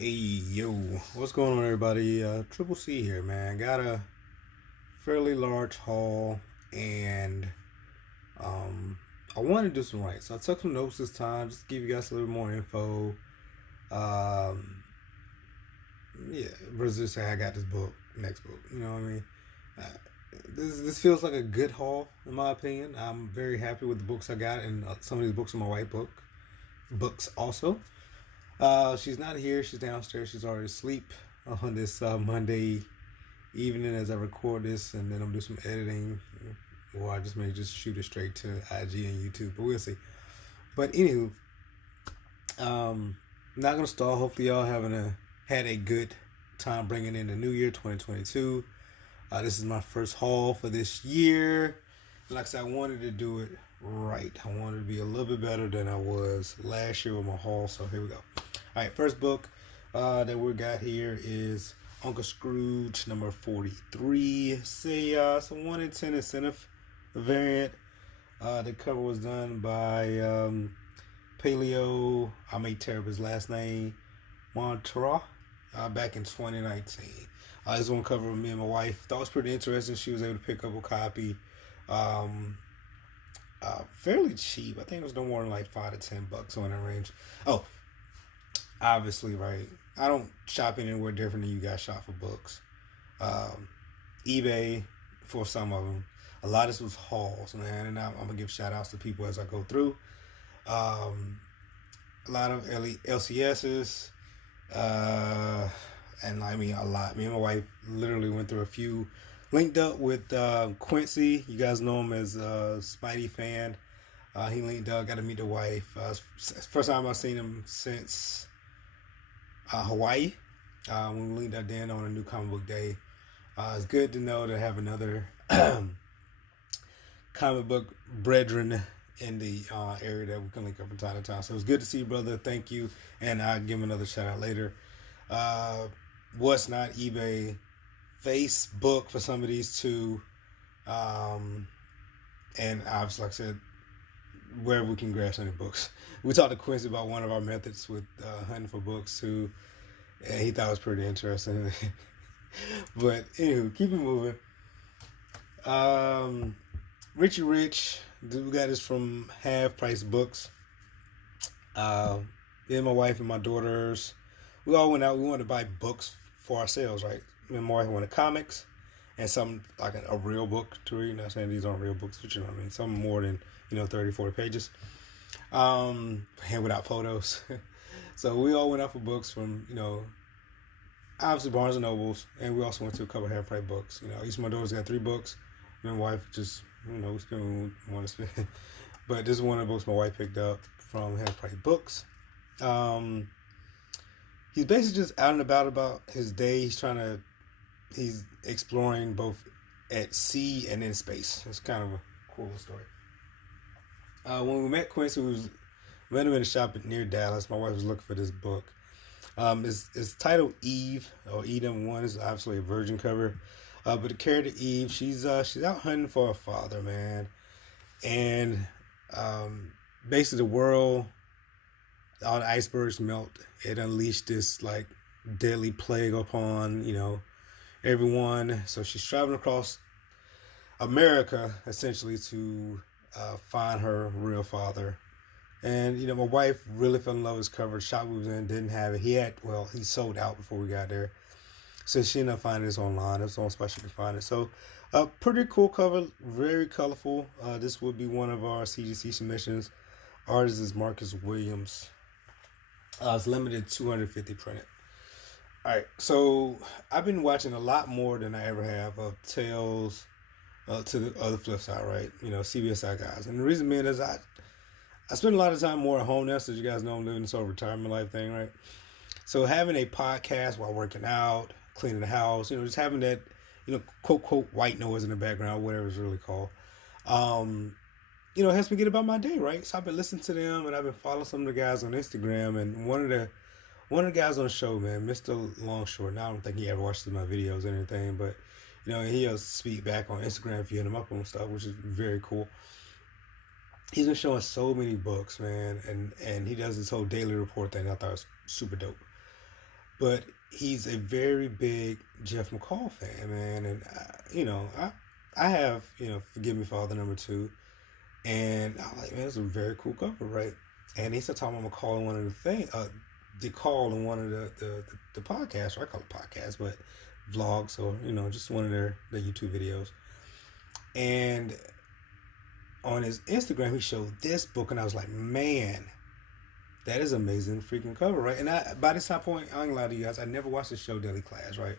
Hey yo, what's going on, everybody? Triple C here, man. Got a fairly large haul, and um, I want to do some writing. So I took some notes this time, just to give you guys a little more info. Um, yeah, versus say I got this book, next book. You know what I mean? Uh, this feels like a good haul, in my opinion. I'm very happy with the books I got, and some of these books are my white books also. She's not here. She's downstairs. She's already asleep on this Monday evening as I record this, and then I'm do some editing, or I just may just shoot it straight to IG and YouTube, but we'll see. But anywho, not gonna stall. Hopefully, y'all had a good time bringing in the new year 2022. This is my first haul for this year. Like I said, I wanted to do it right. I wanted to be a little bit better than I was last year with my haul. So here we go. All right, first book that we got here is Uncle Scrooge number 43. It's a 1 in 10 incentive variant. The cover was done by Paleo, I may tear up his last name, Montera, back in 2019. This one cover me and my wife. Thought it was pretty interesting. She was able to pick up a copy fairly cheap. I think it was no more than like $5 to $10 on that range. Oh, obviously, right. I don't shop anywhere different than you guys shop for books. eBay for some of them. A lot of this was hauls, man, and I'm gonna give shout outs to people as I go through. A lot of LCSs, and I mean a lot. Me and my wife literally went through a few. Linked up with Quincy. You guys know him as a Spidey fan. He linked up. Got to meet the wife. First time I've seen him since Hawaii. When we linked up then on a new comic book day. It's good to know to have another comic book brethren in the area that we can link up from time to time. So it was good to see you, brother. Thank you. And I'll give him another shout out later. What's not eBay? Facebook for some of these two. And obviously, like I said, where we can grab some of the books. We talked to Quincy about one of our methods with hunting for books too. And he thought it was pretty interesting. But anywho, keep it moving. Richie Rich, we got this from Half Price Books. Me and my wife and my daughters, we all went out. We wanted to buy books for ourselves, right? Me and my wife wanted comics and something like a real book to read. Not saying these aren't real books, but you know what I mean. Something more than 30, 40 pages. And without photos. So we all went out for books from obviously Barnes and Nobles, and we also went to a couple of Half Price books. Each of my daughters got 3 books. Me and my wife just we spend what we want to spend. But this is one of the books my wife picked up from Half Price Books. He's basically just out and about his day. He's exploring both at sea and in space. It's kind of a cool story. When we met Quincy, we met him in a shop near Dallas. My wife was looking for this book. It's titled Eve, or Edom 1 is obviously a virgin cover. But the character Eve, she's out hunting for her father, man. And basically the world, all the icebergs melt. It unleashed this like deadly plague upon everyone. So she's traveling across America essentially to find her real father. And my wife really fell in love with his cover. The shop we was in didn't have it. He sold out before we got there. So she ended up finding this online. It's the only spot she could find it. So pretty cool cover, very colorful. This would be one of our CGC submissions. Artist is Marcus Williams. It's limited 250 printed. All right, so I've been watching a lot more than I ever have of Tales to the other flip side, right? CBSI guys. And the reason being is I spend a lot of time more at home now, so you guys know I'm living this whole retirement life thing, right? So having a podcast while working out, cleaning the house, just having that, quote, quote, white noise in the background, whatever it's really called, helps me get about my day, right? So I've been listening to them, and I've been following some of the guys on Instagram, and one of the guys on the show, man, Mr. Longshore. Now I don't think he ever watches my videos or anything, but he'll speak back on Instagram if you hit him up on stuff, which is very cool. He's been showing so many books, man, and he does this whole daily report thing. I thought was super dope. but he's a very big Jeff McCall fan, man. And I have Forgive Me Father #2, and I'm like, man, it's a very cool cover, right? And he started talking about McCall in one of the things, the call in one of the podcasts, or I call it podcasts, but vlogs, or just one of their YouTube videos. And on his Instagram, he showed this book, and I was like, man, that is amazing freaking cover, right? And by this time point, I ain't gonna lie to you guys, I never watched the show Daily Class, right?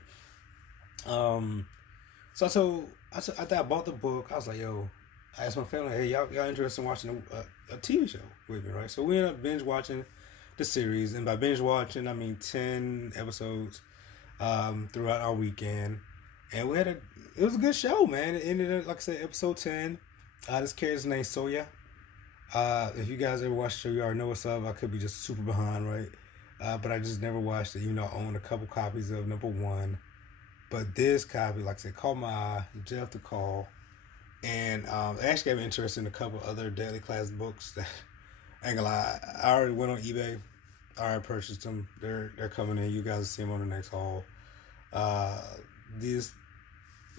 So after I bought the book, I was like, yo, I asked my family, hey, y'all interested in watching a TV show with me, right? So we ended up binge watching the series, and by binge watching, I mean 10 episodes throughout our weekend, and it was a good show, man. It ended up, like I said, episode 10. This character's named Soya. If you guys ever watched the show, you already know what's up. I could be just super behind, right? But I just never watched it, even though I own a couple copies of #1. But this copy, like I said, caught my eye, Jeff the Call, and it actually got me interested in a couple other Daily Class books that, I ain't gonna lie, I already went on eBay. I already purchased them. They're coming in. You guys will see them on the next haul.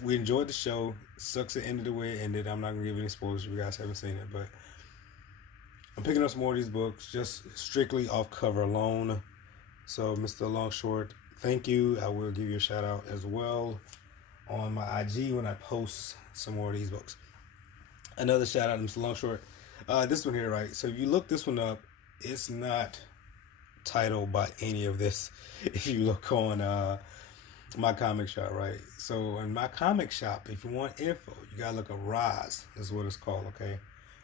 We enjoyed the show. Sucks it ended the way it ended. I'm not gonna give any spoilers if you guys haven't seen it, but I'm picking up some more of these books just strictly off cover alone. So, Mr. Longshort, thank you. I will give you a shout out as well on my IG when I post some more of these books. Another shout out to Mr. Longshort. This one here, right? So if you look this one up, it's not titled by any of this. If you look on my comic shop, right? So in my comic shop, if you want info, you gotta look up Rise. Is what it's called, okay?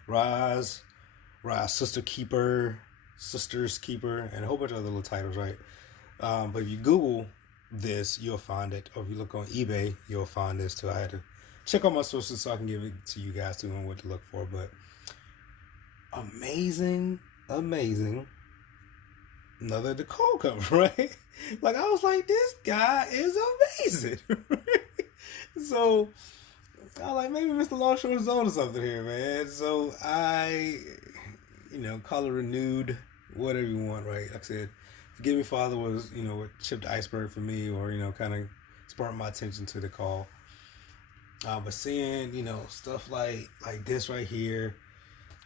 Rise, Sisters Keeper, and a whole bunch of other little titles, right? But if you Google this, you'll find it. Or if you look on eBay, you'll find this too. I had to check on my sources so I can give it to you guys too and what to look for. But amazing. Another The Call cover, right? Like, I was like, this guy is amazing. So I was like, maybe Mr. Longshore is on to something here, man. So I, call it renewed, whatever you want, right? Like I said, Forgive Me Father was, what chipped the iceberg for me, or, kind of sparked my attention to The Call. But seeing, stuff like this right here,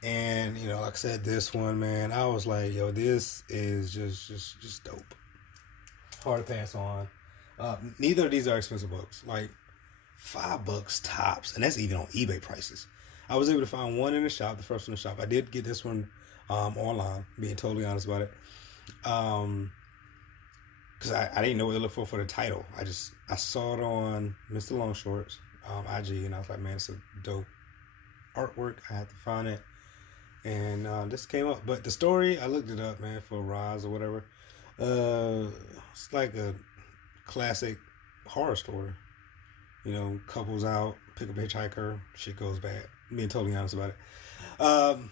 and, like I said, this one, man, I was like, yo, this is just dope. Hard to pass on. Neither of these are expensive books. Like, $5 tops, and that's even on eBay prices. I was able to find one in the shop, the first one in the shop. I did get this one online, being totally honest about it. Because I didn't know what to look for the title. I saw it on Mr. Longshort's IG, and I was like, man, it's a dope artwork. I had to find it. And this came up. But the story, I looked it up, man, for Rise or whatever. It's like a classic horror story. Couples out, pick up a hitchhiker, shit goes bad. Being totally honest about it. And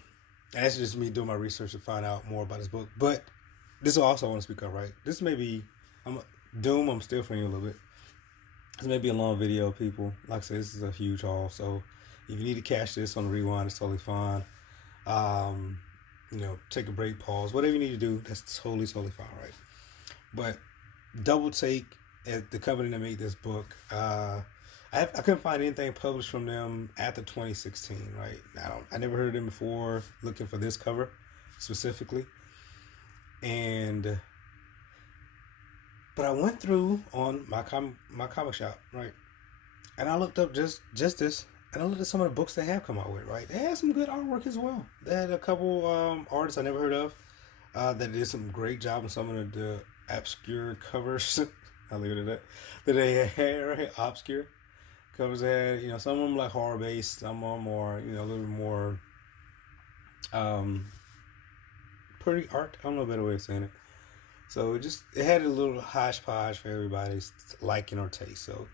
that's just me doing my research to find out more about this book. But this is also I want to speak up, right? This may be, I'm still for you a little bit. This may be a long video, people. Like I said, this is a huge haul. So if you need to catch this on the rewind, it's totally fine. Take a break, pause, whatever you need to do, that's totally fine, right? But Double Take, at the company that made this book, I couldn't find anything published from them after 2016, right? I never heard of them before, looking for this cover specifically. But I went through on my comic shop, right? And I looked up just this, and I looked at some of the books they have come out with, right? They had some good artwork as well. They had a couple artists I never heard of that did some great job on some of the obscure covers. I'll leave it at that. That they had, right? Obscure covers. They had, some of them like horror based, some of them more, a little bit more pretty art. I don't know a better way of saying it. So it had a little hodgepodge for everybody's liking or taste. So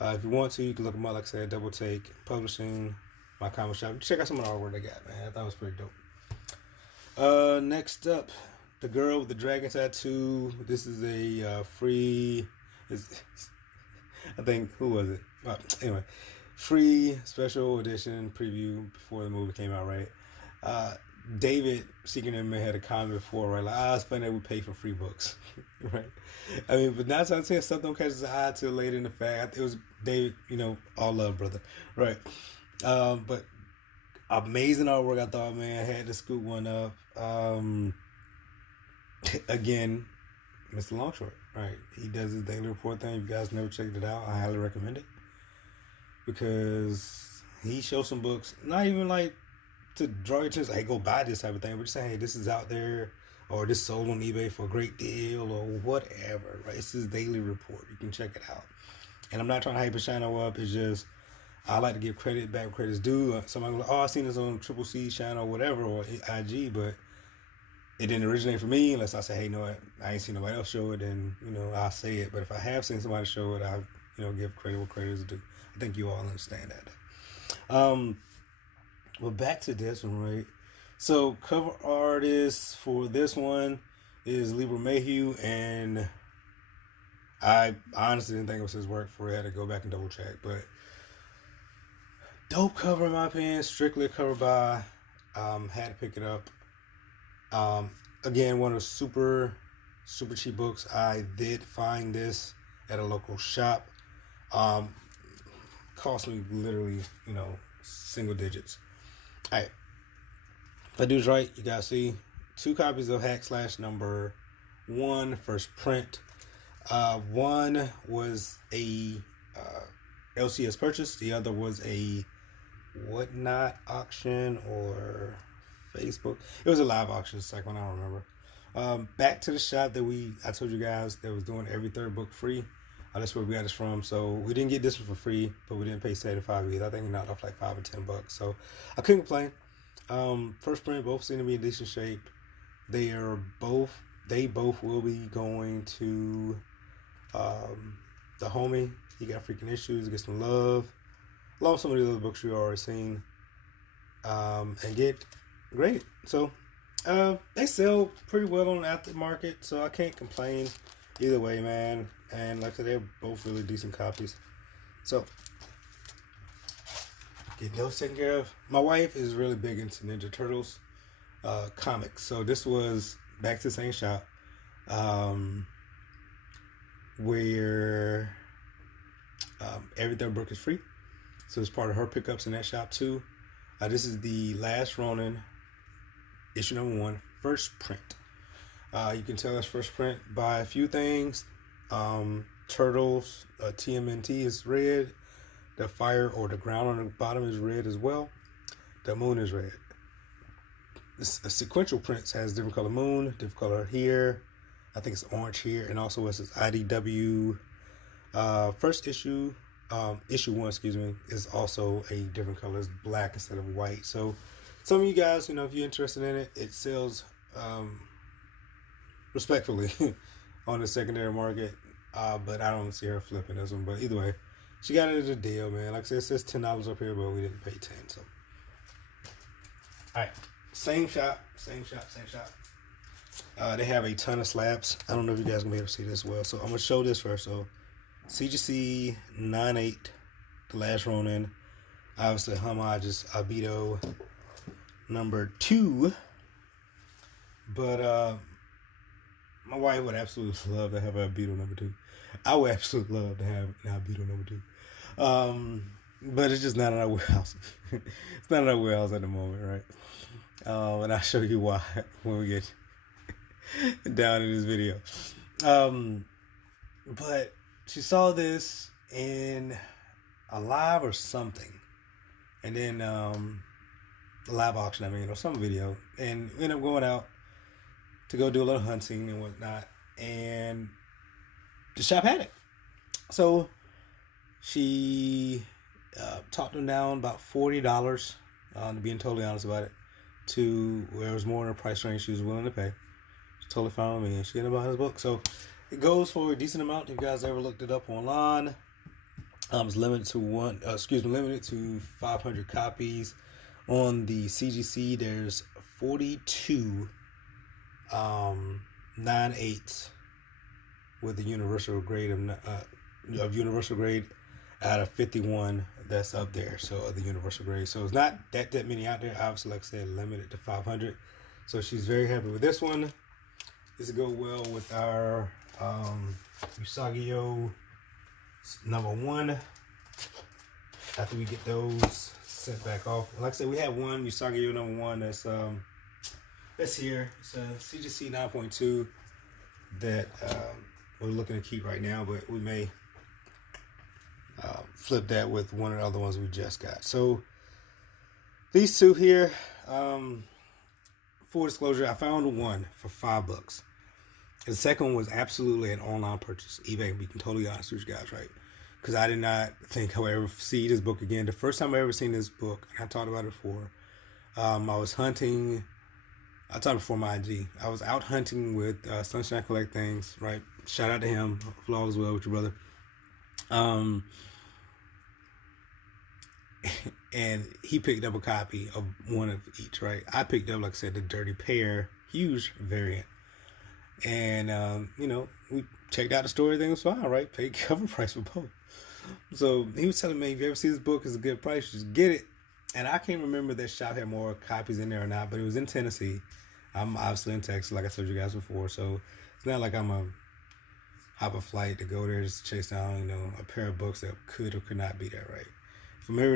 if you want to, you can look them up. Like I said, Double Take Publishing, my comic shop. Check out some of the artwork they got, man. I thought it was pretty dope. Next up, The Girl with the Dragon Tattoo. This is a free. I think, who was it? Anyway, free special edition preview before the movie came out, right? David Seeking Him had a comment before, right? Like, it's funny that we pay for free books, right? I mean, but 9 times out of 10, stuff don't catch his eye till later in the fact. It was David, all love, brother, right? But amazing artwork, I thought, man. I had to scoop one up. Again, Mr. Longshort, right? He does his daily report thing. If you guys never checked it out, I highly recommend it because he shows some books, not even like to draw your attention, hey, go buy this type of thing, but just saying, hey, this is out there, or this sold on eBay for a great deal, or whatever, right? It's his daily report. You can check it out. And I'm not trying to hype and shine up. It's just, I like to give credit back where credit's due. Somebody will be like, I seen this on Triple C channel or whatever, or IG, but it didn't originate for me unless I say, hey, I ain't seen nobody else show it, and, I'll say it. But if I have seen somebody show it, I, give credit where credit is due. I think you all understand that. Well, back to this one, right? So, cover artist for this one is Libra Mayhew, and I honestly didn't think it was his work for it. I had to go back and double check, but dope cover in my opinion. Strictly a cover by. Had to pick it up. Again, one of the super cheap books. I did find this at a local shop. Cost me literally, single digits. All right. If I do this right, you guys see 2 copies of Hack Slash number 1, first print. One was a LCS purchase. The other was a whatnot auction or Facebook. It was a live auction cycle, I don't remember. Back to the shop that I told you guys that was doing every 3rd book free. That's where we got this from. So we didn't get this one for free, but we didn't pay $75 either. I think we knocked off like $5 or $10. So I couldn't complain. First print, both seem to be in decent shape. They both will be going to the homie. He got freaking issues, get some love. Along with some of the other books you already seen. And get great. So they sell pretty well on the aftermarket, so I can't complain either way, man. And like I said, they're both really decent copies. So get those taken care of. My wife is really big into Ninja Turtles comics. So this was back to the same shop where every 3rd book is free. So it's part of her pickups in that shop too. This is the Last Ronin, issue number 1, first print. You can tell it's first print by a few things. Turtles, TMNT is red. The fire or the ground on the bottom is red as well. The moon is red. This sequential prints has different color moon, different color here. I think it's orange here, and also it says IDW. First issue, issue 1, is also a different color. It's black instead of white. So some of you guys, if you're interested in it, it sells respectfully on the secondary market. But I don't see her flipping this one. But either way, she got it at a deal, man. Like I said, it says $10 up here, but we didn't pay 10. So, all right, same shop. They have a ton of slabs. I don't know if you guys gonna be able to see this well. So I'm gonna show this first. So CGC 9/8, The Last Ronin. Obviously, homages Abito number 2. But my wife would absolutely love to have a Beetle number 2. I would absolutely love to have a Beetle number 2. But it's just not in our warehouse. It's not in our warehouse at the moment, right? And I'll show you why when we get down in this video. But she saw this in a live or something. And then a live auction, or some video. And we ended up going out to go do a little hunting and whatnot, and the shop had it. So she talked them down about $40, to being totally honest about it, to where it was more in the price range she was willing to pay. She's totally fine with me, and she ended up buying his book. So it goes for a decent amount. If you guys ever looked it up online, it's limited to 500 copies. On the CGC, there's 42 9/8 with the universal grade of universal grade out of 51 that's up there. So of the universal grades. So it's not that many out there. Obviously, like I said, limited to 500. So she's very happy with this one. This will go well with our Usagio #1. After we get those sent back off. And like I said, we have one Usagio #1 that's here. It's a CGC 9.2 that we're looking to keep right now, but we may flip that with one of the other ones we just got. So these two here, full disclosure, I found one for $5. The second one was absolutely an online purchase. eBay, be totally honest with you guys, right? Because I did not think I would ever see this book again. The first time I ever seen this book, and I talked about it before, I was hunting. I talked before my IG. I was out hunting with Sunshine Collect Things, right? Shout out to him. Hope all is well with your brother. And he picked up a copy of one of each, right? I picked up, like I said, the Dirty Pair, huge variant. And, we checked out the story, everything was fine, right? Paid cover price for both. So he was telling me, if you ever see this book, it's a good price, just get it. And I can't remember that shop had more copies in there or not, but it was in Tennessee. I'm obviously in Texas, like I told you guys before, so it's not like I'm a hop a flight to go there just to chase down, a pair of books that could or could not be there, right? If I'm ever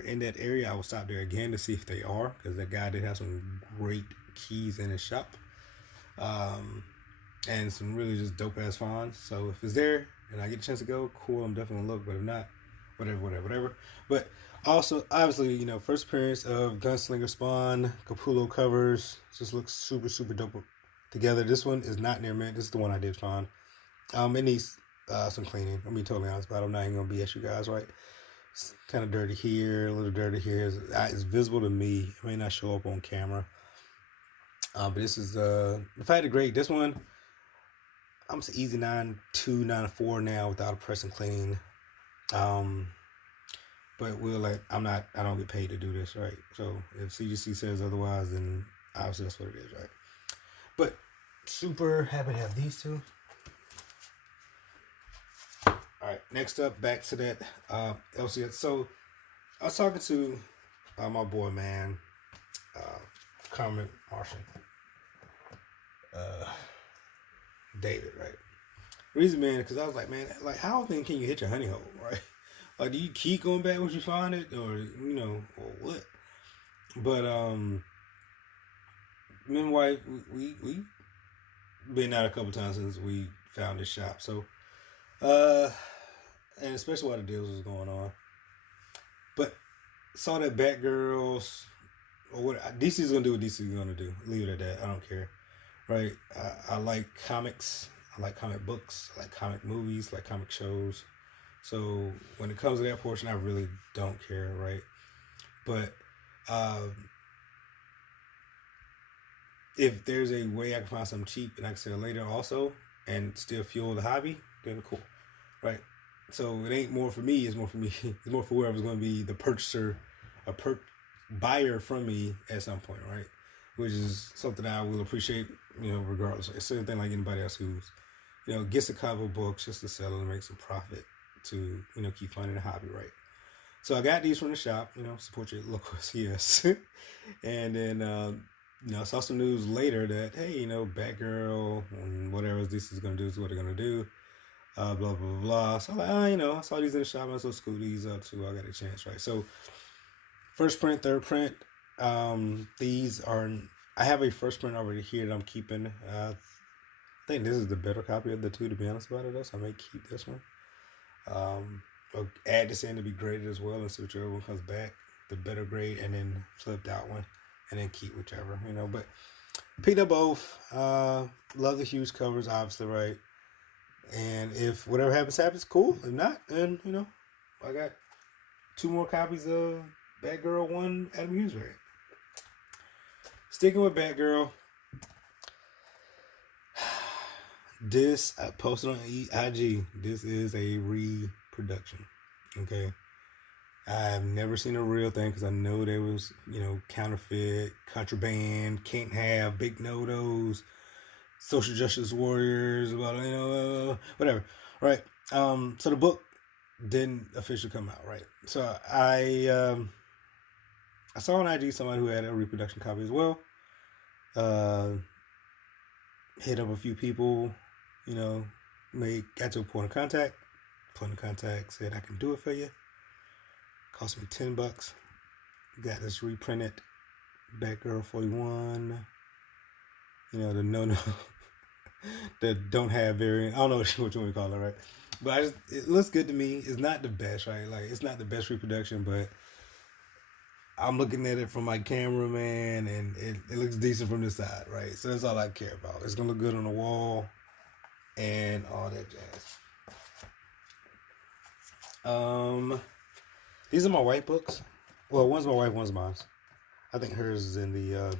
in the area, I will stop there again to see if they are, because that guy did have some great keys in his shop. And some really just dope ass finds. So if it's there and I get a chance to go, cool, I'm definitely gonna look. But if not, whatever. But also, obviously, first appearance of Gunslinger Spawn, Capullo covers, just looks super dope together. This one is not near mint. This is the one I did find. It needs some cleaning. I'm being totally honest about it. I'm not even gonna BS you guys, right? It's kind of dirty here, a little dirty here. It's visible to me. It may not show up on camera. But this is the fact of great. This one, I'm saying easy 9.2, 9.4 now without a press and clean. But I don't get paid to do this, right? So if CGC says otherwise, then obviously that's what it is, right? But super happy to have these two. All right, next up, back to that LCS. So I was talking to my boy, man, Carmen Martian, David, right? Reason, man, because I was like, man, like, how often can you hit your honey hole, right? Like, do you keep going back once you find it, or or what? But me and wife, we been out a couple times since we found this shop. So, and especially while the deals was going on. But saw that Batgirls, or what DC's gonna do, what DC's gonna do. Leave it at that. I don't care, right? I like comics. I like comic books. I like comic movies. I like comic shows. So when it comes to that portion, I really don't care, right? But if there's a way I can find something cheap and I can sell later also and still fuel the hobby, then cool, right? So it ain't more for me, it's more for me. It's more for whoever's going to be the purchaser, buyer from me at some point, right? Which is something I will appreciate, regardless. It's the same thing like anybody else who's, gets a couple books just to sell and make some profit to, keep funding the hobby, right? So I got these from the shop, support your local CS. And then, saw some news later that, hey, Batgirl and whatever this is going to do is what they're going to do. Blah, blah, blah. So I'm like, I saw these in the shop. I so scoop these up too. I got a chance, right? So first print, third print. These are, I have a first print already here that I'm keeping. I think this is the better copy of the two, to be honest about it, though. So I may keep this one. I'll add this in to be graded as well and see whichever one comes back, the better grade, and then flip that one and then keep whichever, But picked up both. Love the huge covers, obviously, right? And if whatever happens, cool. If not, then, I got 2 more copies of Batgirl 1 Adam Hughes variant. Sticking with Batgirl. This, I posted on IG, this is a reproduction, okay? I've never seen a real thing because I know there was, counterfeit, contraband, can't have, big no-dos, social justice warriors, about, whatever, right? So the book didn't officially come out, right? So I saw on IG somebody who had a reproduction copy as well. Hit up a few people, got to a point of contact. Point of contact said I can do it for you. Cost me $10. Got this reprinted Batgirl 41. The no that don't have variant. I don't know what you want to call it, right? But it looks good to me. It's not the best, right? Like, it's not the best reproduction, but I'm looking at it from my cameraman, and it looks decent from the side, right? So that's all I care about. It's gonna look good on the wall and all that jazz. These are my white books. Well, one's my wife, one's mine. I think hers is in the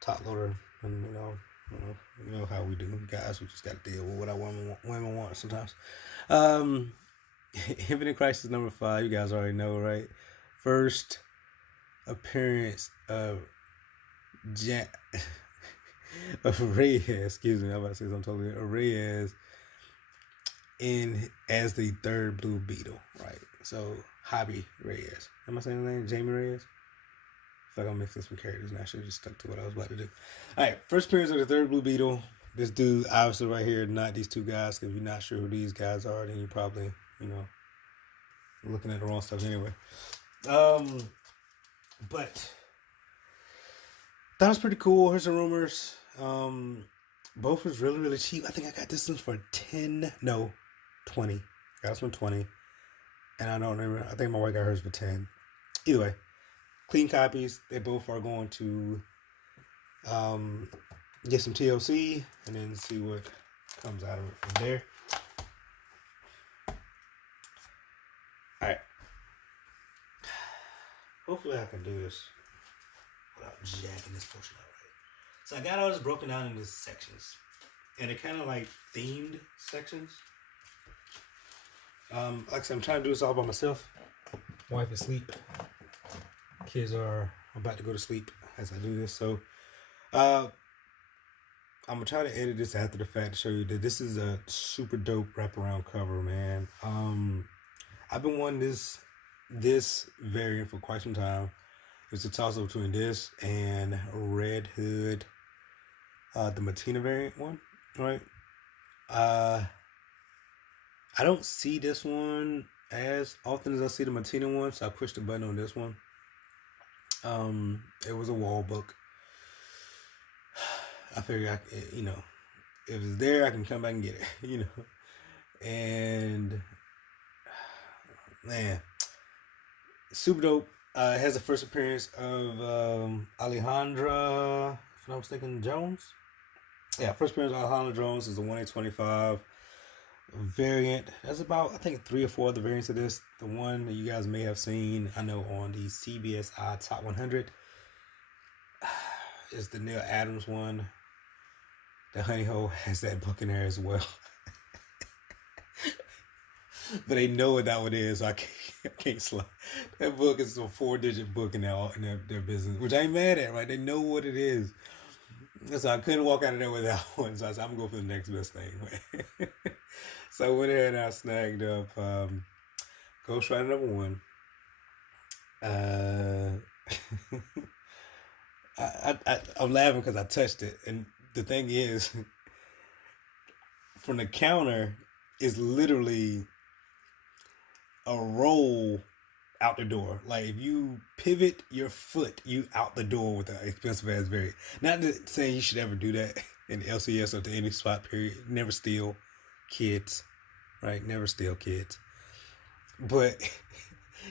top loader, and you know how we do, guys. We just got to deal with what our women want sometimes. Infinite Crisis number 5. You guys already know, right? First appearance of Reyes. Excuse me, I'm about to say something totally. Reyes as the third Blue Beetle, right? So Hobby Reyes. Am I saying the name? Jamie Reyes? I feel like I'm mixing some characters, and I should have just stuck to what I was about to do. All right, first appearance of the third Blue Beetle. This dude, obviously right here, not these two guys. Because if you're not sure who these guys are, then you're probably, looking at the wrong stuff anyway. But that was pretty cool. Here's some rumors. Both was really, really cheap. I think I got this one for 20. I got this one 20. And I don't remember. I think my wife got hers for 10. Either way, clean copies. They both are going to get some TLC and then see what comes out of it from there. Alright. Hopefully I can do this without jacking this portion out, right? So I got all this broken down into sections. And they're kind of like themed sections. Like I said, I'm trying to do this all by myself. Wife is asleep. Kids are about to go to sleep as I do this. So I'm going to try to edit this after the fact to show you that this is a super dope wraparound cover, man. I've been wanting this variant for quite some time. It's a toss-up between this and Red Hood, the Martina variant one, right? I don't see this one as often as I see the Martina one, so I pushed the button on this one. It was a wall book. I figured if it's there, I can come back and get it, And man, super dope. It has the first appearance of Alejandra, if I'm not mistaken, Jones. Yeah, first appearance of Alejandra Jones is the 1/25 variant. There's about, I think, 3 or 4 other variants of this. The one that you guys may have seen, I know, on the CBSI Top 100 is the Neil Adams one. The Honey Hole has that book in there as well. But they know what that one is, so I can't slide. That book is a 4-digit book in their business, which I ain't mad at, right? They know what it is. So I couldn't walk out of there without one, so I said, I'm going to go for the next best thing. So I went ahead and I snagged up Ghostwriter number 1. I'm laughing because I touched it. And the thing is, from the counter, is literally a roll out the door. Like, if you pivot your foot, you out the door with an expensive ass variant. Not saying you should ever do that in LCS or to any spot, period. Never steal kids, right? Never steal kids. But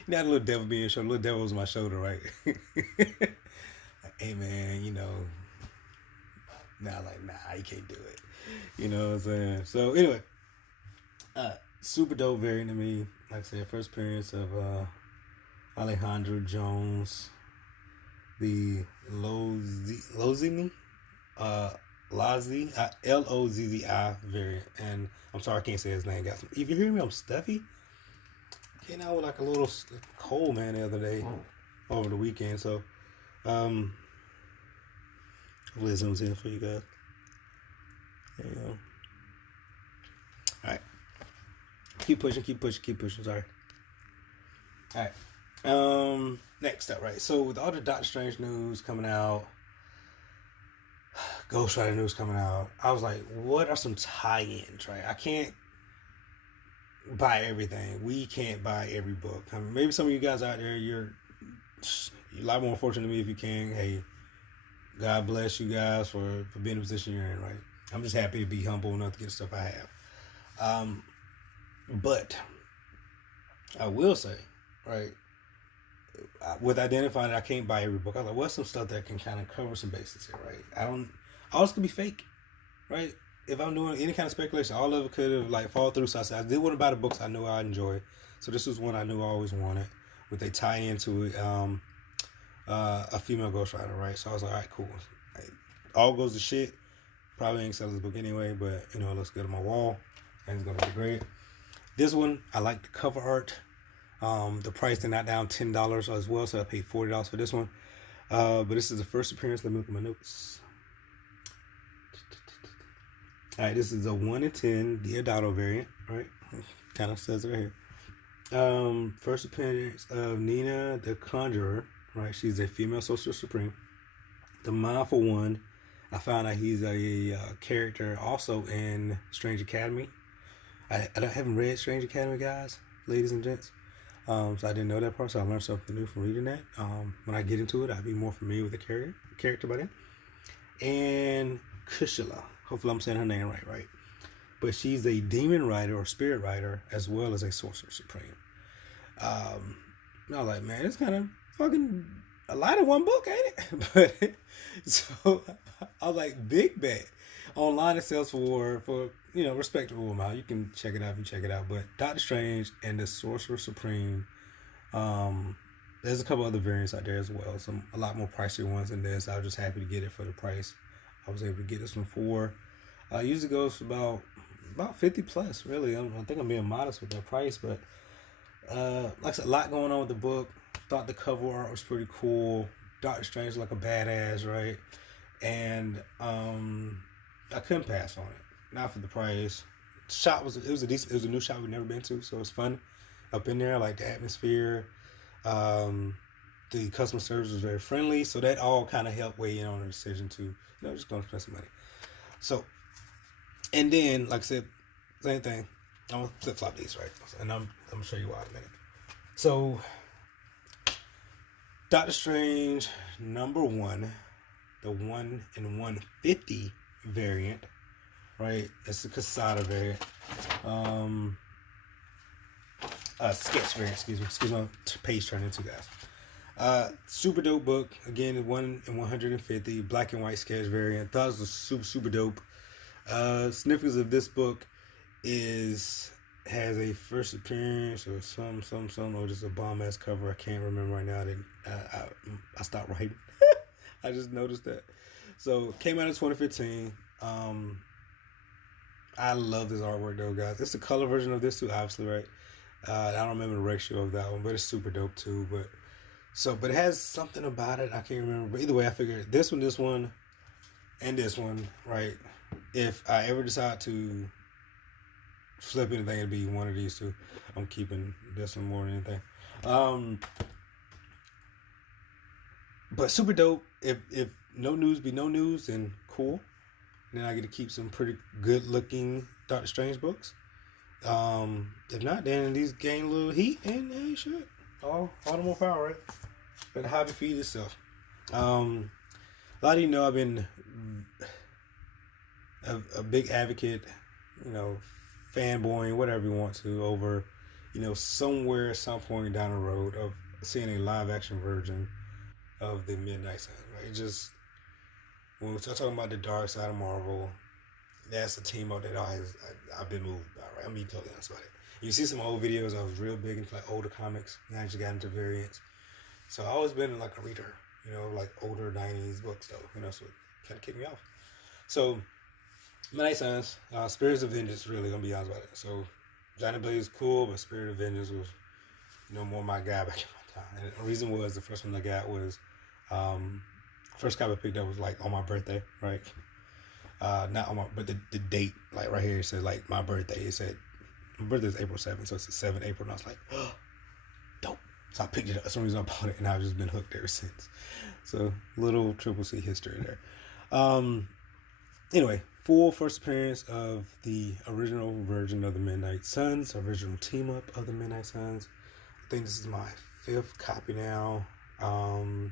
not a little devil being shoulder. Little devil was my shoulder, right? Like, hey man, nah, you can't do it. You know what I'm saying? So anyway, super dope variant to me. Like I said, first appearance of Alejandro Jones, the Lozzi, Lozzi variant. And I'm sorry I can't say his name, guys. If you hear me, I'm stuffy. Came out with like a little cold, man, the other day, over the weekend. So, hopefully it zooms in for you guys. There you go. Alright. keep pushing. Sorry. All right. Next up, right? So with all the Doctor Strange news coming out, Ghostwriter news coming out, I was like, what are some tie-ins, right? I can't buy everything. We can't buy every book. I mean, maybe some of you guys out there, you're a lot more fortunate than me if you can. Hey, God bless you guys for being in the position you're in, right? I'm just happy to be humble enough to get the stuff I have. But I will say, right, with identifying that I can't buy every book, I was like, what's some stuff that can kind of cover some bases here, right? All this could be fake, right? If I'm doing any kind of speculation, all of it could have like fall through. So I said, I did want to buy the books I knew I enjoy. So this was one I knew I always wanted, with a tie into it, a female ghostwriter, right? So I was like, all right, cool. All goes to shit. Probably ain't selling this book anyway, but you know, it looks good on my wall, and it's gonna be great. This one, I like the cover art. The price did not down $10 as well, so I paid $40 for this one. But this is the first appearance. Let me look at my notes. All right, this is a 1 in 10 Diodato variant, right? Kind of says it right here. First appearance of Nina the Conjurer, right? She's a female sorcerer supreme. The Mindful One, I found out he's a character also in Strange Academy. I haven't read Strange Academy, guys, ladies and gents. So I didn't know that part, so I learned something new from reading that. When I get into it, I'll be more familiar with the character by then. And Kushila. Hopefully I'm saying her name right? But she's a demon rider or spirit rider as well as a sorcerer supreme. I was like, man, it's kind of fucking a lot in one book, ain't it? But so I was like, big bet. Online it sells for respectable amount. You can check it out if you check it out. But Doctor Strange and the Sorcerer Supreme, there's a couple other variants out there as well. A lot more pricier ones than this. I was just happy to get it for the price I was able to get this one for. Usually goes for about 50 plus, really. I think I'm being modest with that price, but like I said, a lot going on with the book. Thought the cover art was pretty cool. Doctor Strange like a badass, right? And I couldn't pass on it. Not for the price. Shop was a new shop we'd never been to, so it was fun up in there. I like the atmosphere. The customer service was very friendly, so that all kind of helped weigh in on the decision to just go and spend some money. So, and then like I said, same thing. I'm gonna flip flop these, right? And I'm gonna show you why in a minute. So, Doctor Strange #1, the 1 in 150 variant, right? It's the Casada variant. Sketch variant, excuse me, page turn into, guys. Super dope book. Again, 1 in 150, black and white sketch variant. Thought it was super dope. Significance of this book has a first appearance or some or just a bomb ass cover. I can't remember right now. I stopped writing. I just noticed that. So came out in 2015. I love this artwork though, guys. It's the color version of this too, obviously, right? I don't remember the ratio of that one, but it's super dope too. But it has something about it I can't remember. But either way, I figured this one, and this one, right? If I ever decide to flip anything, it'd be one of these two. I'm keeping this one more than anything. But super dope. If no news be no news, then cool. Then I get to keep some pretty good looking Doctor Strange books. If not, then these gain a little heat, and they should. All the more power, right? But the hobby feed itself. A lot of you know I've been a big advocate, fanboying, whatever you want to, over, somewhere, some point down the road of seeing a live action version of the Midnight Suns, right? Just when we start talking about the dark side of Marvel, that's a team up that I've been moved by, right? I'm being totally honest about it. You see some old videos, I was real big into like older comics, and I just got into variants. So I've always been like a reader, like older 90s books though, so it kind of kicked me off. So, Midnight Suns, Spirits of Vengeance, really, gonna be honest about it. So, Johnny Blaze is cool, but Spirit of Vengeance was, more my guy back in my time. And the reason was, the first one I got was, first copy I picked up was like on my birthday, right? Not on my, but the date, like right here, it said like my birthday. It said My birthday's April 7th, so it's the 7th April, and I was like, oh, dope. So I picked it up. For some reason I bought it, and I've just been hooked ever since. So little Triple C history there. Anyway, full first appearance of the original version of the Midnight Suns, original team up of the Midnight Suns. I think this is my 5th copy now. And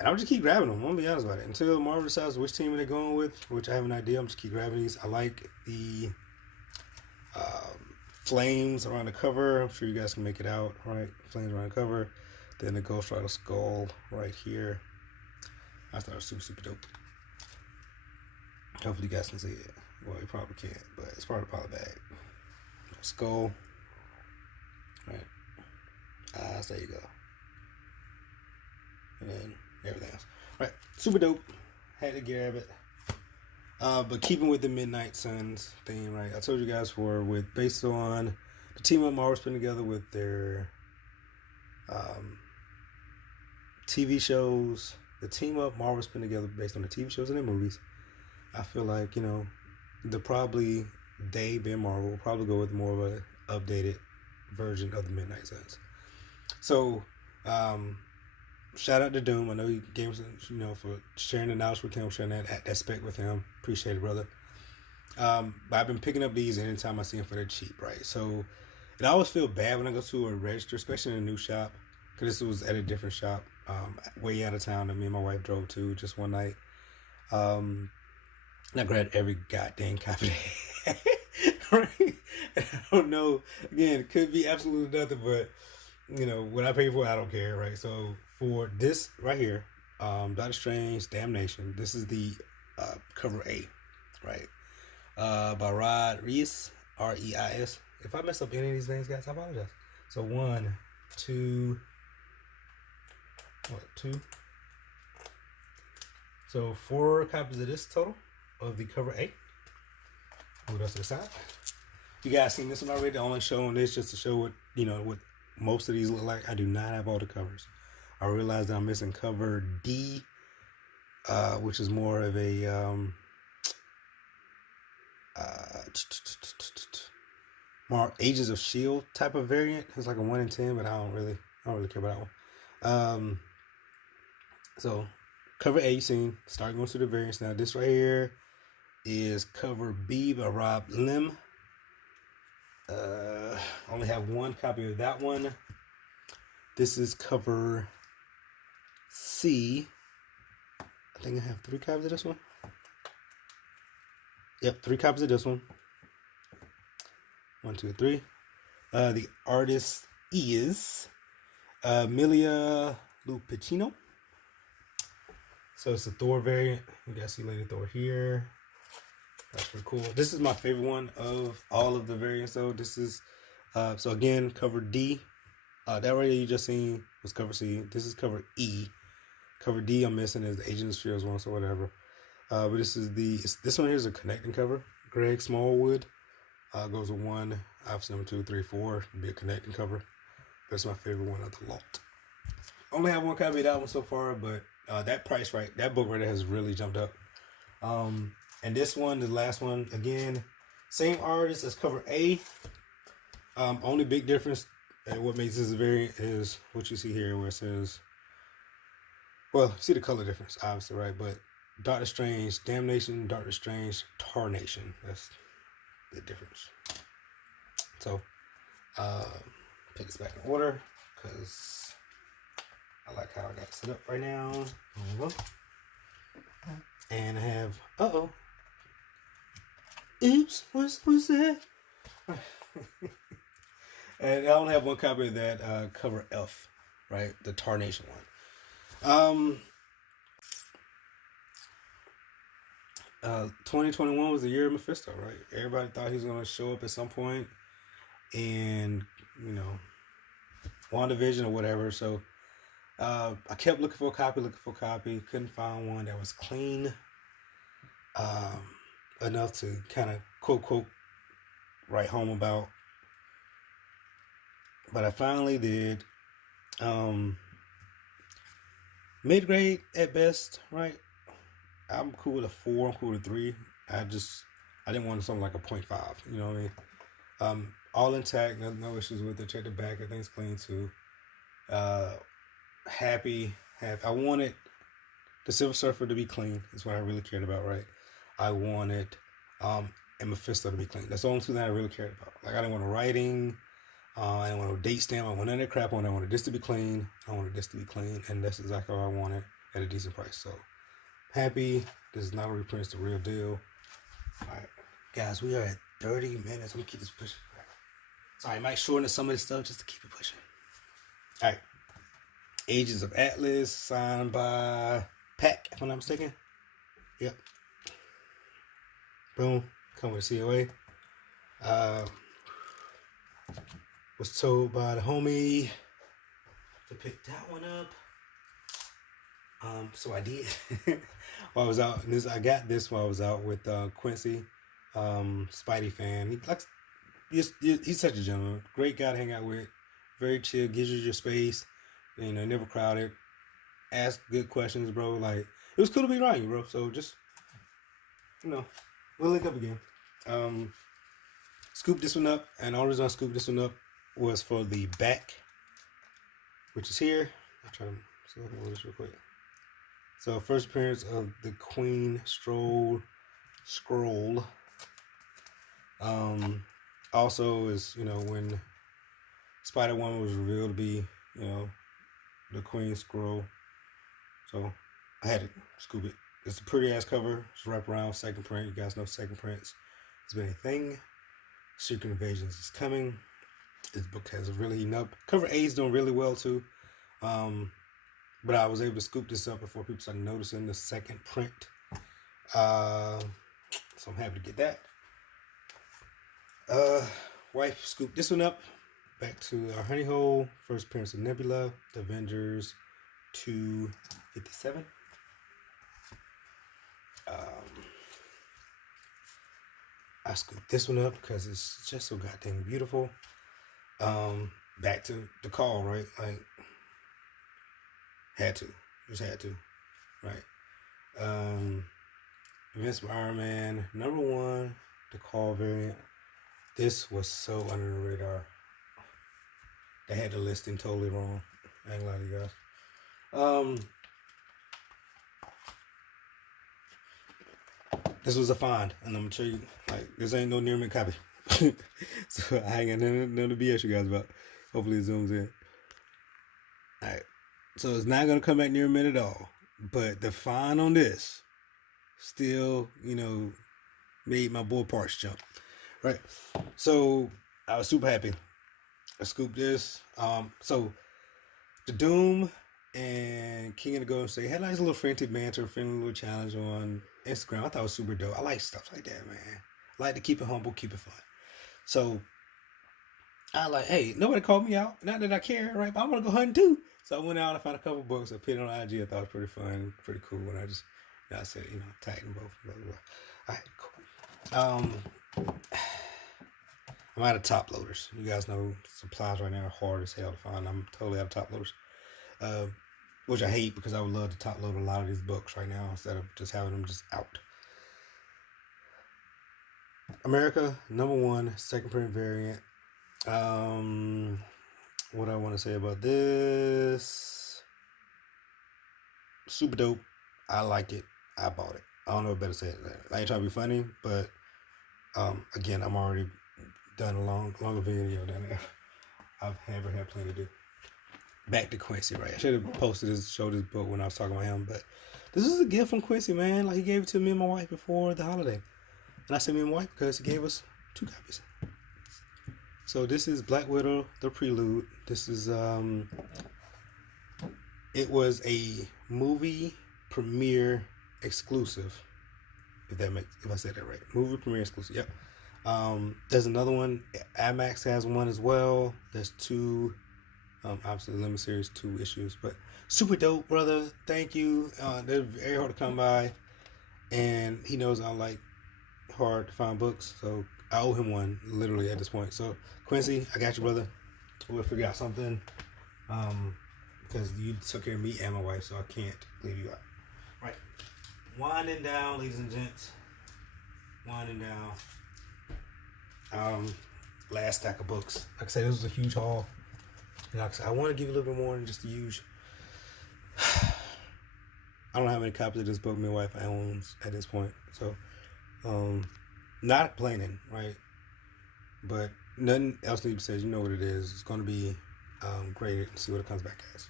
I'll just keep grabbing them. I'm gonna be honest about it. Until Marvel decides which team they're going with, which I have an idea. I'm just keep grabbing these. I like the flames around the cover. I'm sure you guys can make it out, right? Flames around the cover. Then the Ghostwriter skull right here. I thought it was super dope. Hopefully you guys can see it. Well, you probably can't, but it's part of the poly bag. Skull. Right. So there you go. And then everything else. Right. Super dope. Had to grab it. But keeping with the Midnight Suns theme, right? I told you guys based on the team up Marvel's putting together with their TV shows, the team up Marvel's putting together based on the TV shows and their movies. I feel like, they being Marvel will probably go with more of a updated version of the Midnight Suns. So, shout out to Doom. I know he gave us, for sharing the knowledge with him, sharing that spec with him. Appreciate it, brother. But I've been picking up these anytime I see them for their cheap, right? So, I always feel bad when I go to a register, especially in a new shop, because this was at a different shop, way out of town that me and my wife drove to just one night. And I grabbed every goddamn copy. Right? I don't know. Again, it could be absolutely nothing, but what I pay for, I don't care, right? So for this right here, Doctor Strange, Damnation. This is the cover A, right? By Rod Reis, R-E-I-S. If I mess up any of these names, guys, I apologize. So 1, 2. So 4 copies of this total of the cover A. Move us to the side. You guys seen this one already? I'm only showing this just to show what what most of these look like. I do not have all the covers. I realized that I'm missing cover D, which is more of a more Ages of Shield type of variant. It's like a 1 in 10, but I don't really care about that one. So cover A, you seen. Start going through the variants now. This right here is cover B by Rob Lim. Only have 1 copy of that one. This is cover C. I think I have 3 copies of this one. Yep, 3 copies of this one. 1, 2, 3. The artist is Emilia Lupicino. So it's a Thor variant. You guys see Lady Thor here. That's pretty cool. This is my favorite one of all of the variants, though. This is, so again, cover D. That right there you just seen was cover C. This is cover E. Cover D I'm missing is the Agent of Shields one, so whatever. But this is this one here is a connecting cover. Greg Smallwood goes with 1. Obviously, number 2, 3, 4 to be a connecting cover. That's my favorite one of the lot. Only have 1 copy of that one so far, but that price, right? That book right there has really jumped up. And this one, the last one, again, same artist as cover A. Only big difference and what makes this variant is what you see here where it says, well, see the color difference, obviously, right? But Doctor Strange, Damnation, Doctor Strange, Tarnation. That's the difference. So, put this back in order because I like how I got it set up right now. There we go. And I have, oops, what's that? And I only have 1 copy of that cover F, right? The Tarnation one. 2021 was the year of Mephisto, right? Everybody thought he was going to show up at some point in, WandaVision or whatever. So I kept looking for a copy, couldn't find one that was clean enough to kind of quote write home about. But I finally did. Mid-grade at best, right? I'm cool with a 4, I'm cool with a 3. I just I didn't want something like a 0.5. You know what I mean? All intact, no issues with it. Check the back, everything's clean too. Happy. I wanted the Silver Surfer to be clean. Is what I really cared about, right? I wanted and Mephisto to be clean. That's the only two that I really cared about. Like, I didn't want no writing. I didn't want no date stamp. I wanted none of that crap on it. I wanted this to be clean. I wanted this to be clean, and that's exactly what I wanted at a decent price. So, happy. This is not a reprint. It's the real deal. All right, guys, we are at 30 minutes. Let me keep this pushing. Sorry, I might shorten some of this stuff just to keep it pushing. All right. Agents of Atlas, signed by Pack, if I'm not mistaken. Yep. Boom. Come with COA. Was told by the homie to pick that one up. So I did. While I was out, I got this while I was out with Quincy, Spidey fan. He's such a gentleman, great guy to hang out with, very chill, gives you your space, you know, never crowded, ask good questions, bro. Like, it was cool to be around you, bro. So just, you know, we'll link up again. Scoop this one up, and the only reason I scooped this one up was for the back, which is here. I'll try to see if I can roll this real quick. So, first appearance of the Queen Scroll. Also is, you know, when Spider-Woman was revealed to be, you know, the Queen Scroll. So, I had to scoop it. It's a pretty ass cover. It's wraparound, second print. You guys know second prints has been a thing. Secret Invasions is coming. This book has really eaten up. Cover A is doing really well too. But I was able to scoop this up before people started noticing the second print. So I'm happy to get that. Wife scooped this one up. Back to our honey hole. First appearance of Nebula Avengers 257. I scooped this one up because it's just so goddamn beautiful. Back to the call, right? Like, just had to, right? Vince Iron Man #1, the call variant. This was so under the radar. They had the listing totally wrong. I ain't gonna lie to you guys. This was a find, and I'm gonna show you. Like, this ain't no near mint copy, so I ain't got nothing to BS you guys about. Hopefully, it zooms in. All right, so it's not gonna come back near mint at all. But the find on this still, you know, made my bull parts jump. Right, so I was super happy. I scooped this. So the Doom and King of the Golden State had a nice little friendly banter, friendly little challenge on Instagram. I thought it was super dope. I like stuff like that, man. I like to keep it humble, keep it fun. So I like, hey, nobody called me out. Not that I care, right? But I want to go hunting too. So I went out and found a couple books. I put it on IG. I thought it was pretty fun, pretty cool. And I just, I said, you know, tagged them both. Blah, blah, blah. All right, cool. I'm out of top loaders. You guys know supplies right now are hard as hell to find. I'm totally out of top loaders. Which I hate because I would love to top load a lot of these books right now instead of just having them just out. America, #1, second print variant. What I want to say about this? Super dope. I like it. I bought it. I don't know what better to say than that. I ain't trying to be funny, but again, I'm already done a longer video than I've ever had plenty to do. Back to Quincy, right? I should have posted this, showed this book when I was talking about him, but this is a gift from Quincy, man. Like, he gave it to me and my wife before the holiday. And I said me and my wife because he gave us 2 copies. So this is Black Widow, the Prelude. This is, it was a movie premiere exclusive, if I said that right. Movie premiere exclusive, yep. There's another one. IMAX has one as well. There's 2. Obviously, the limited series, 2 issues, but super dope, brother. Thank you. They're very hard to come by, and he knows I like hard to find books, so I owe him one literally at this point. So Quincy, I got you, brother. We'll figure out something, because you took care of me and my wife, so I can't leave you out. Right, winding down, ladies and gents. winding down. Last stack of books. Like I said, this was a huge haul. And like I said, I want to give you a little bit more than just the huge. I don't know how many copies of this book my wife owns at this point. So, not complaining, right? But nothing else needs to be said. You know what it is. It's going to be graded and see what it comes back as.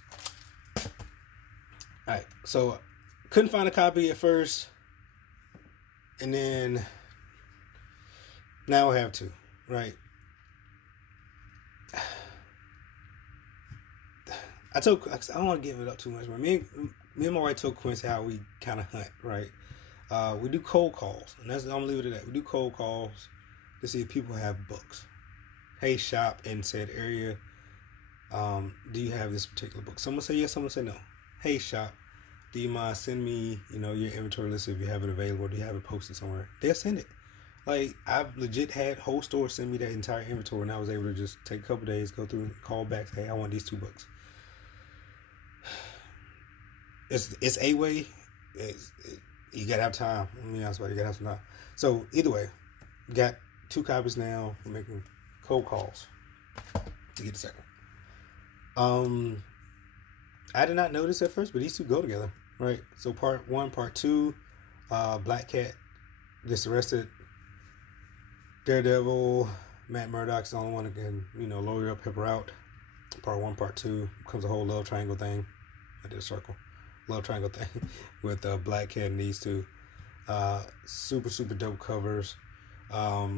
Alright, so couldn't find a copy at first. And then now I have two, right? I don't want to give it up too much, but me and my wife told Quincy how we kind of hunt, right? We do cold calls, and I'm gonna leave it at that. We do cold calls to see if people have books. Hey, shop in said area. Do you have this particular book? Someone say yes, someone say no. Hey, shop, do you mind send me, your inventory list if you have it available? Do you have it posted somewhere? They'll send it. Like, I've legit had whole stores send me that entire inventory, and I was able to just take a couple days, go through, call back, say, hey, I want these 2 books. It's a way. You gotta have time. I mean, that's why you gotta have some time. So either way, got 2 copies now. We're making cold calls to get the second. I did not notice at first, but these 2 go together, right? So part 1, part 2, Black Cat gets arrested. Daredevil, Matt Murdock's the only one that can, lawyer up, help her out. Part 1, part 2 becomes a whole love triangle thing. I did a circle. Love triangle thing with Black Cat and these 2. Super, super dope covers. I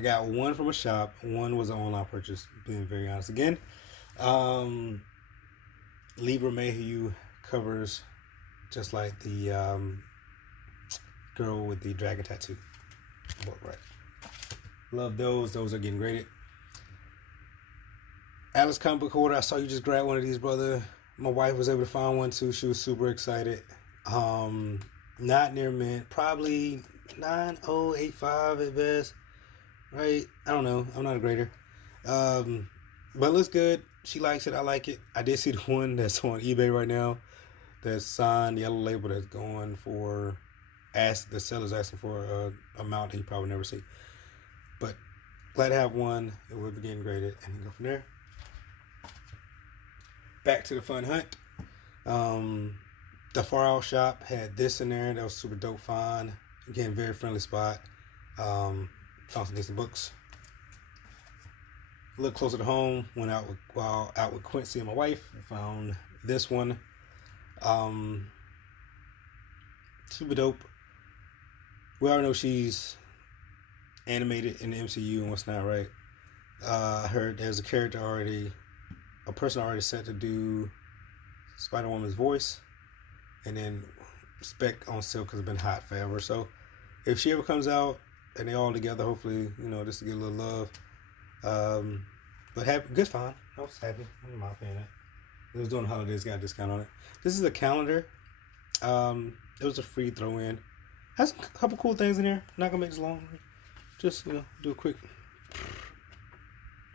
got one from a shop. One was an online purchase, being very honest. Again, Libra Mayhew covers just like the girl with the dragon tattoo book, right? Love those. Those are getting graded. Alice Comic Book Hoarder, I saw you just grab one of these, brother. My wife was able to find one too. She was super excited. Not near mint. Probably 9085 at best. Right? I don't know. I'm not a grader. But it looks good. She likes it. I like it. I did see the one that's on eBay right now. That's signed, yellow label, that's going for, the seller's asking for an amount that you probably never see. But glad to have one. It will be getting graded and then go from there. Back to the fun hunt. The Far Out Shop had this in there. That was super dope find. Again, very friendly spot. Found some decent books. A little closer to home. Went out with Quincy and my wife. Found this one. Super dope. We already know she's animated in the MCU and what's not, right? I heard there's a person already set to do Spider-Woman's voice, and then spec on Silk because it's been hot forever. So if she ever comes out and they all together, hopefully, just to get a little love. But good find. I was happy. I didn't mind paying that. It was during the holidays, got a discount on it. This is a calendar. It was a free throw-in. Has a couple cool things in there. Not gonna make this long. Just do a quick,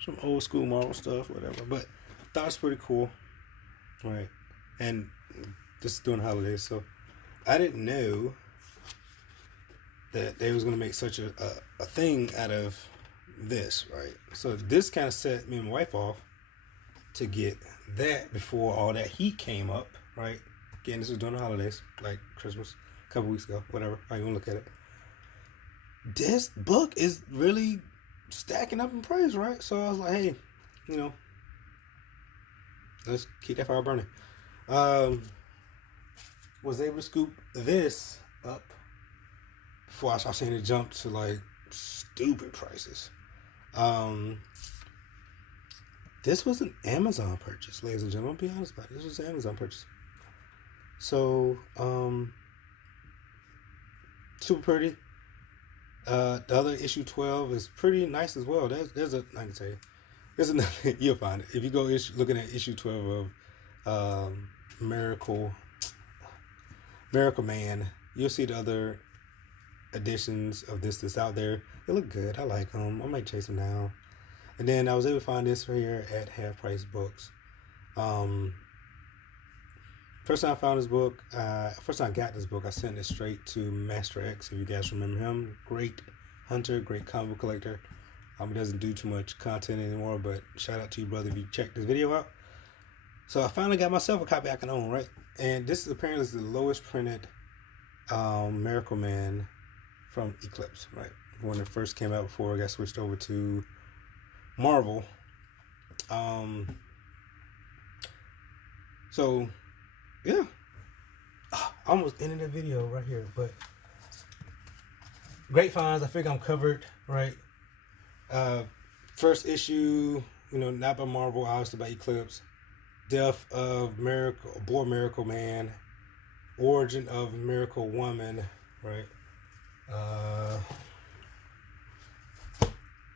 some old school Marvel stuff, whatever. But thought it was pretty cool, right? And this is during the holidays, so I didn't know that they was gonna make such a thing out of this, right? So this kind of set me and my wife off to get that before all that heat came up, right? Again, this was during the holidays, like Christmas, a couple weeks ago, whatever. How you want to look at it? This book is really stacking up in price, right? So I was like, hey, let's keep that fire burning. Was able to scoop this up before I started seeing it jump to like stupid prices. This was an Amazon purchase, ladies and gentlemen. I'll be honest about it. This was an Amazon purchase. So, super pretty. The other issue 12 is pretty nice as well. I can tell you. There's another, you'll find it. If you go looking at issue 12 of Miracle Man, you'll see the other editions of this that's out there. They look good. I like them. I might chase them down. And then I was able to find this right here at Half Price Books. First time I found this book, first time I got this book, I sent it straight to Master X. If you guys remember him, great hunter, great comic book collector. He doesn't do too much content anymore, but shout out to you, brother, if you check this video out. So I finally got myself a copy I can own, right? And this is apparently the lowest printed Miracle Man from Eclipse, right? When it first came out before it got switched over to Marvel. So yeah, I almost ended the video right here, but great finds. I figure I'm covered, right? First issue, not by Marvel, obviously by Eclipse. Death of Miracle Man, origin of Miracle Woman, right?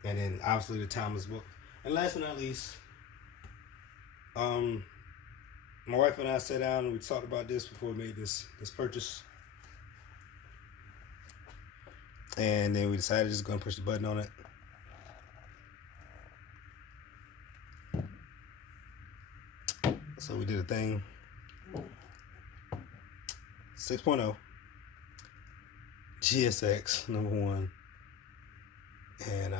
And then obviously the Timeless book. And last but not least, my wife and I sat down and we talked about this before we made this purchase. And then we decided just going to push the button on it. So we did a thing. 6.0. GSX #1. And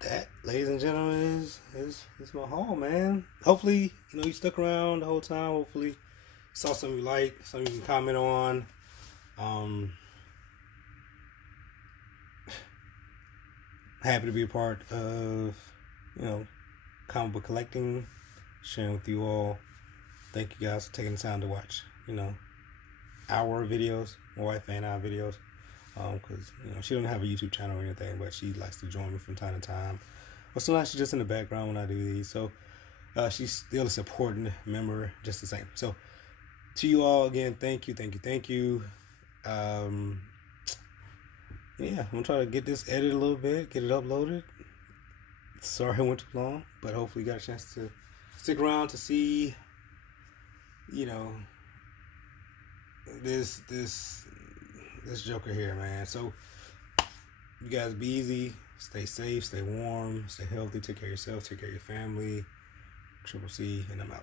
that, ladies and gentlemen, is my haul, man. Hopefully, you stuck around the whole time. Hopefully, you saw something you like, something you can comment on. Happy to be a part of, comic book collecting, sharing with you all. Thank you guys for taking the time to watch, our videos, my wife and our videos. Because, she don't have a YouTube channel or anything, but she likes to join me from time to time. But sometimes she's just in the background when I do these. So, she's still a supporting member just the same. So, to you all, again, thank you. Yeah, I'm going to try to get this edited a little bit, get it uploaded. Sorry it went too long, but hopefully you got a chance to stick around to see, this Joker here, man. So, you guys be easy, stay safe, stay warm, stay healthy, take care of yourself, take care of your family. Triple C, and I'm out.